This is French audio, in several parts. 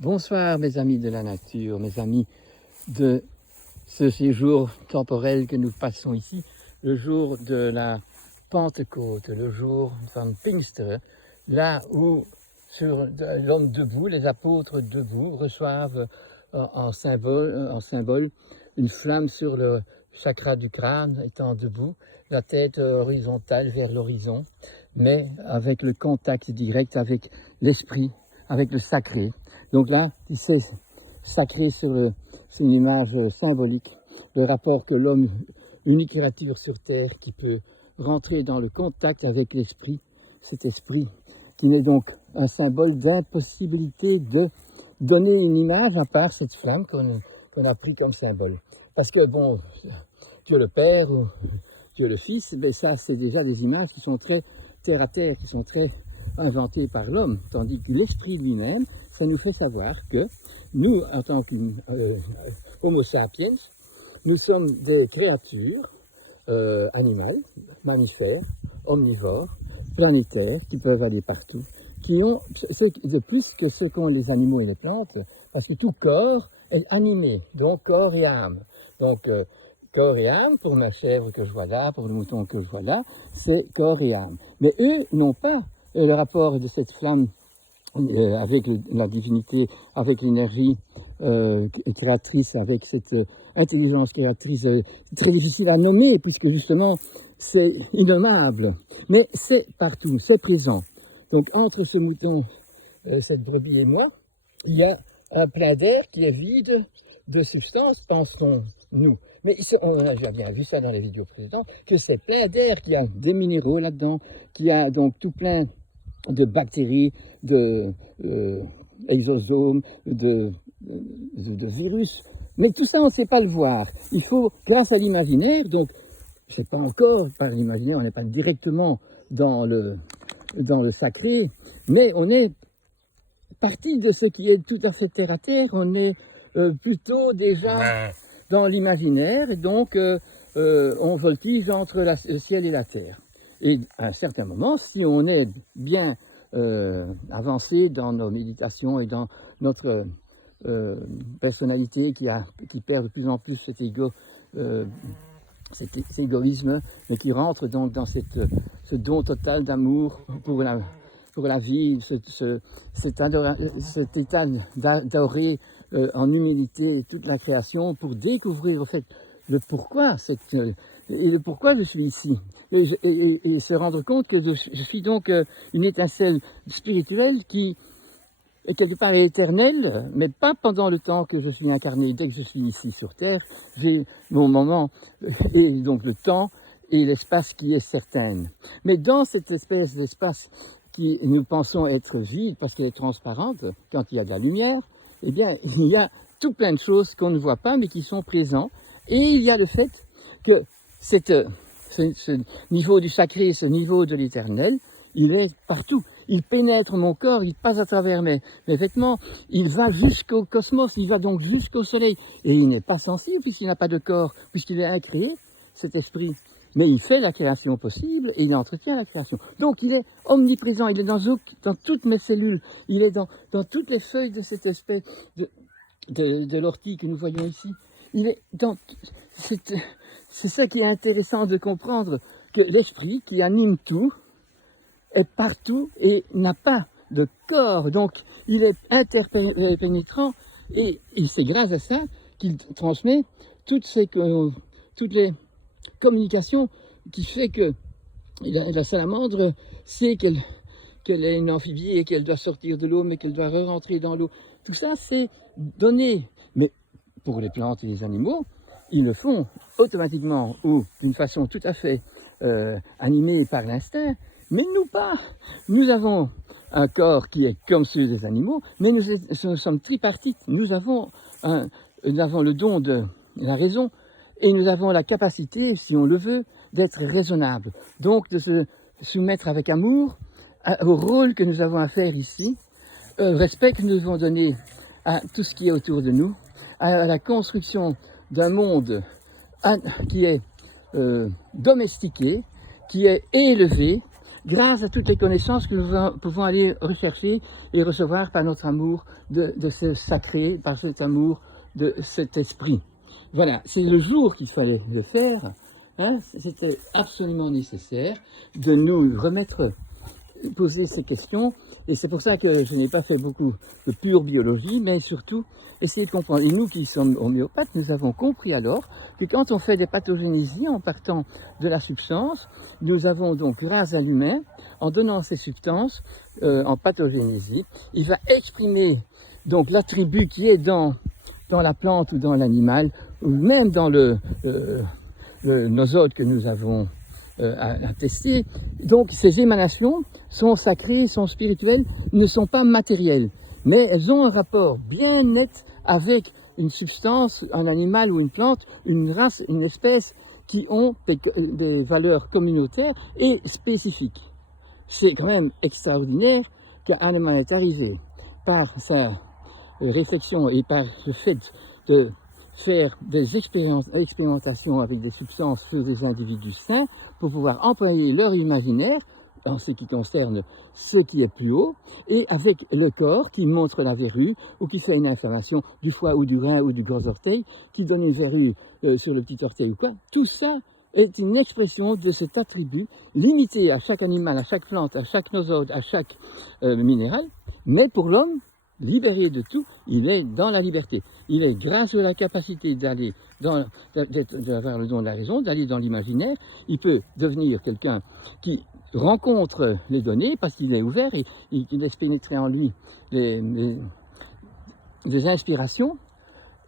Bonsoir mes amis de la nature, mes amis de ce séjour temporel que nous passons ici, le jour de la Pentecôte, le jour van Pinksteren, là où sur l'homme debout, les apôtres debout reçoivent en symbole une flamme sur le chakra du crâne étant debout, la tête horizontale vers l'horizon, mais avec le contact direct avec l'esprit, avec le sacré. Donc là, c'est sacré sur une image symbolique, le rapport que l'homme, unique créature sur terre, qui peut rentrer dans le contact avec l'esprit, cet esprit qui n'est donc un symbole d'impossibilité de donner une image à part cette flamme qu'on a pris comme symbole. Parce que bon, Dieu le Père ou Dieu le Fils, mais ça c'est déjà des images qui sont très terre à terre, qui sont très inventées par l'homme, tandis que l'esprit lui-même, ça nous fait savoir que nous, en tant qu'Homo sapiens, nous sommes des créatures animales, mammifères, omnivores, planétaires, qui peuvent aller partout, qui ont de plus que ce qu'ont les animaux et les plantes, parce que tout corps est animé, donc corps et âme. Donc, corps et âme, pour ma chèvre que je vois là, pour le mouton que je vois là, c'est corps et âme. Mais eux n'ont pas le rapport de cette flamme avec la divinité, avec l'énergie créatrice, avec cette intelligence créatrice très difficile à nommer, puisque justement c'est innommable. Mais c'est partout, c'est présent. Donc entre ce mouton, cette brebis et moi, il y a un plein d'air qui est vide de substance, penserons-nous. Mais on a déjà bien vu ça dans les vidéos précédentes, que c'est plein d'air, qu'il y a des minéraux là-dedans, qu'il y a donc tout plein de bactéries, de exosomes, de virus. Mais tout ça, on ne sait pas le voir. Il faut, grâce à l'imaginaire, donc, je ne sais pas encore, par l'imaginaire, on n'est pas directement dans le sacré, mais on est parti de ce qui est tout à fait terre à terre, on est plutôt déjà dans l'imaginaire, et donc on voltige entre le ciel et la terre. Et à un certain moment, si on est bien avancé dans nos méditations et dans notre personnalité qui perd de plus en plus cet égoïsme, mais qui rentre donc dans ce don total d'amour pour la vie, cet état d'adorer en humilité toute la création pour découvrir au fait le pourquoi et le pourquoi je suis ici. Et se rendre compte que je suis donc une étincelle spirituelle qui est quelque part éternelle, mais pas pendant le temps que je suis incarné. Dès que je suis ici sur Terre, j'ai mon moment, et donc le temps et l'espace qui est certain. Mais dans cette espèce d'espace qui nous pensons être vide parce qu'elle est transparente, quand il y a de la lumière, eh bien, il y a tout plein de choses qu'on ne voit pas, mais qui sont présentes. Et il y a le fait que ce niveau du sacré, ce niveau de l'éternel, il est partout. Il pénètre mon corps, il passe à travers mes vêtements, il va jusqu'au cosmos, il va donc jusqu'au soleil. Et il n'est pas sensible puisqu'il n'a pas de corps, puisqu'il est incréé, cet esprit. Mais il fait la création possible et il entretient la création. Donc il est omniprésent, il est dans toutes mes cellules, il est dans toutes les feuilles de cette espèce de l'ortie que nous voyons ici. Il est dans... C'est ça qui est intéressant de comprendre, que l'esprit qui anime tout est partout et n'a pas de corps. Donc il est interpénétrant et c'est grâce à ça qu'il transmet toutes les communications qui fait que la salamandre sait qu'elle est une amphibie et qu'elle doit sortir de l'eau, mais qu'elle doit re-rentrer dans l'eau. Tout ça, c'est donné. Mais pour les plantes et les animaux, ils le font automatiquement ou d'une façon tout à fait animée par l'instinct, mais nous pas. Nous avons un corps qui est comme celui des animaux, mais nous sommes tripartites. Nous avons le don de la raison et nous avons la capacité, si on le veut, d'être raisonnable. Donc de se soumettre avec amour au rôle que nous avons à faire ici, respect que nous devons donner à tout ce qui est autour de nous, à la construction d'un monde qui est domestiqué, qui est élevé, grâce à toutes les connaissances que nous pouvons aller rechercher et recevoir par notre amour de ce sacré, par cet amour de cet esprit. Voilà, c'est le jour qu'il fallait le faire, hein, c'était absolument nécessaire de nous remettre, poser ces questions, et c'est pour ça que je n'ai pas fait beaucoup de pure biologie, mais surtout essayer de comprendre. Et nous qui sommes homéopathes, nous avons compris alors que quand on fait des pathogénésies en partant de la substance, nous avons donc grâce à l'humain, en donnant ces substances en pathogénésie, il va exprimer donc l'attribut qui est dans la plante ou dans l'animal, ou même dans le nosode que nous avons à tester. Donc ces émanations sont sacrées, sont spirituelles, ne sont pas matérielles, mais elles ont un rapport bien net avec une substance, un animal ou une plante, une race, une espèce qui ont des valeurs communautaires et spécifiques. C'est quand même extraordinaire qu'un animal est arrivé par sa réflexion et par le fait de faire des expérimentations avec des substances sur des individus sains pour pouvoir employer leur imaginaire en ce qui concerne ce qui est plus haut, et avec le corps qui montre la verrue ou qui fait une inflammation du foie ou du rein ou du gros orteil, qui donne une verrue sur le petit orteil ou quoi. Tout ça est une expression de cet attribut limité à chaque animal, à chaque plante, à chaque nosode, à chaque minéral, mais pour l'homme, libéré de tout, il est dans la liberté. Il est grâce à la capacité d'aller d'avoir le don de la raison, d'aller dans l'imaginaire. Il peut devenir quelqu'un qui rencontre les données parce qu'il est ouvert et il laisse pénétrer en lui des inspirations.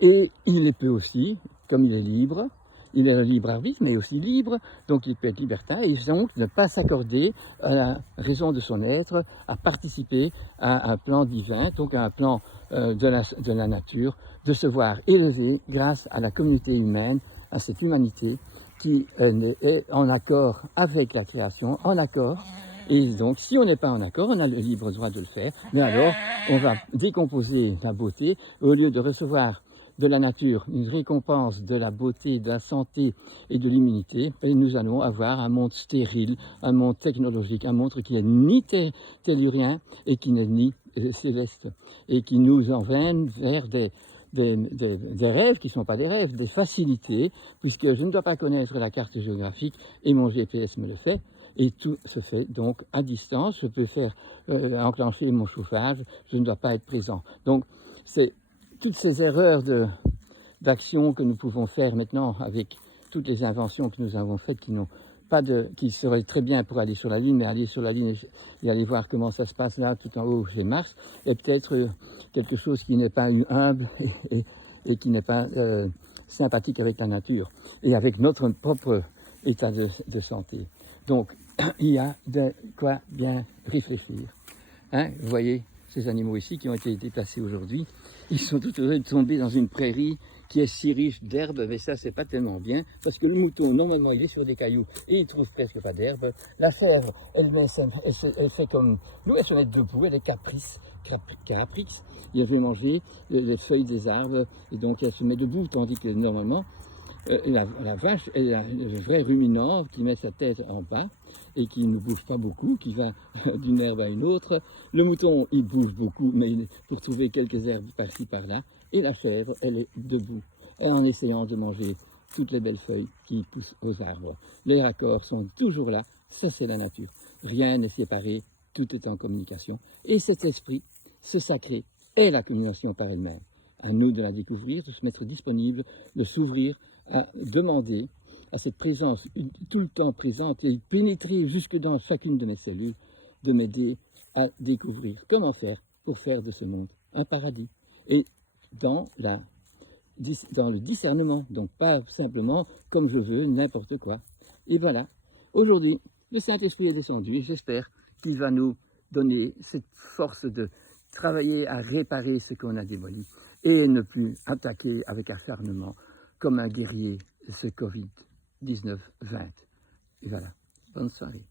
Et il peut aussi, comme il est libre, il est le libre arbitre, mais aussi libre, donc il peut être libertin, et donc ne pas s'accorder à la raison de son être, à participer à un plan divin, donc à un plan de la nature, de se voir élevé grâce à la communauté humaine, à cette humanité qui est en accord avec la création, en accord. Et donc, si on n'est pas en accord, on a le libre droit de le faire, mais alors on va décomposer la beauté, au lieu de recevoir de la nature, une récompense de la beauté, de la santé et de l'immunité, et nous allons avoir un monde stérile, un monde technologique, un monde qui n'est ni tellurien et qui n'est ni céleste, et qui nous emmène vers des rêves qui ne sont pas des rêves, des facilités, puisque je ne dois pas connaître la carte géographique et mon GPS me le fait, et tout se fait donc à distance. Je peux faire enclencher mon chauffage, je ne dois pas être présent. Donc c'est toutes ces erreurs d'action que nous pouvons faire maintenant avec toutes les inventions que nous avons faites qui seraient très bien pour aller sur la Lune, mais aller sur la Lune et aller voir comment ça se passe là, tout en haut chez Mars, est peut-être quelque chose qui n'est pas humble et qui n'est pas sympathique avec la nature et avec notre propre état de santé. Donc, il y a de quoi bien réfléchir. Hein, vous voyez ces animaux ici qui ont été déplacés aujourd'hui, ils sont tout heureux de tomber dans une prairie qui est si riche d'herbe, mais ça c'est pas tellement bien, parce que le mouton, normalement, il est sur des cailloux et il trouve presque pas d'herbe. La chèvre, elle fait comme nous, elle se met debout, elle est caprix, elle veut manger les feuilles des arbres, et donc elle se met debout, tandis que normalement, la vache, elle a un vrai ruminant qui met sa tête en bas et qui ne bouge pas beaucoup, qui va d'une herbe à une autre. Le mouton, il bouge beaucoup, mais pour trouver quelques herbes par-ci, par-là. Et la chèvre, elle est debout, en essayant de manger toutes les belles feuilles qui poussent aux arbres. Les raccords sont toujours là, ça c'est la nature. Rien n'est séparé, tout est en communication. Et cet esprit, ce sacré, est la communication par elle-même. À nous de la découvrir, de se mettre disponible, de s'ouvrir, à demander à cette présence tout le temps présente et pénétrer jusque dans chacune de mes cellules, de m'aider à découvrir comment faire pour faire de ce monde un paradis. Et dans le discernement, donc pas simplement comme je veux, n'importe quoi. Et voilà, aujourd'hui, le Saint-Esprit est descendu et j'espère qu'il va nous donner cette force de travailler à réparer ce qu'on a démoli et ne plus attaquer avec acharnement comme un guerrier ce Covid-19-20. Et voilà, bonne soirée.